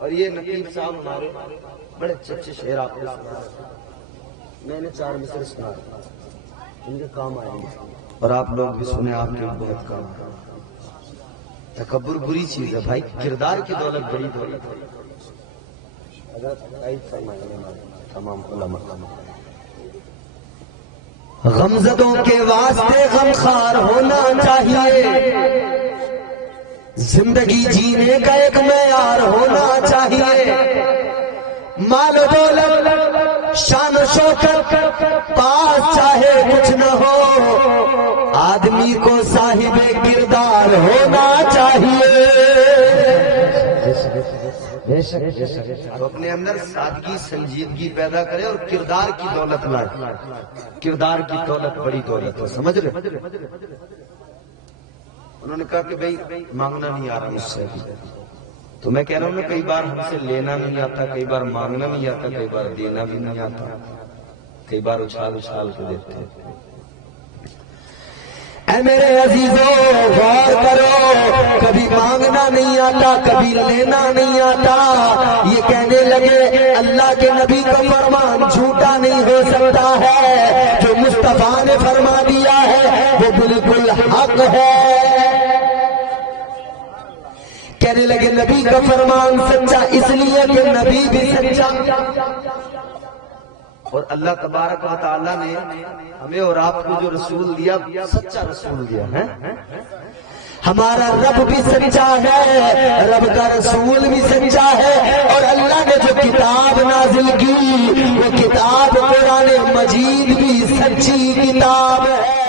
اور یہ نقیب صاحب ہمارے بڑے اچھے شعر آپ نے سنا، میں نے 4 مصر سنا، ان کے کام آئیں گے اور آپ لوگ بھی سنے، آپ کے بہت کام آئیں۔ تکبر بری چیز ہے بھائی، کردار کی دولت بڑی دولت ہے۔ تمام علماء غمزدوں کے واسطے غمخوار ہونا چاہیے، زندگی جینے کا ایک معیار ہونا چاہیے۔ مال و دولت شان و شوکت پاس چاہے کچھ نہ ہو، آدمی کو صاحب کردار ہونا چاہیے۔ اب اپنے اندر سادگی سنجیدگی پیدا کرے اور کردار کی دولت لائے۔ کردار کی دولت بڑی دولت ہے، سمجھ رہے؟ انہوں نے کہا کہ بھئی مانگنا نہیں آ رہا مجھ سے، تو میں کہہ رہا ہوں نا، کئی بار ہم سے لینا نہیں آتا، کئی بار مانگنا نہیں آتا، کئی بار دینا بھی نہیں آتا، کئی بار اچھال اچھال کے دیتے ہیں۔ اے میرے عزیزوں غور کرو، کبھی مانگنا نہیں آتا، کبھی لینا نہیں آتا۔ یہ کہنے لگے اللہ کے نبی کا فرمان جھوٹا نہیں ہو سکتا ہے، جو مصطفیٰ نے فرما دیا ہے وہ بالکل حق ہے۔ کہنے لگے نبی کا فرمان سچا اس لیے کہ نبی بھی سچا، اور اللہ تبارک و تعالیٰ نے ہمیں اور آپ کو جو رسول دیا سچا رسول دیا ہے۔ ہمارا رب بھی سچا ہے، رب کا رسول بھی سچا ہے، اور اللہ نے جو کتاب نازل کی وہ کتاب قرآن مجید بھی سچی کتاب ہے۔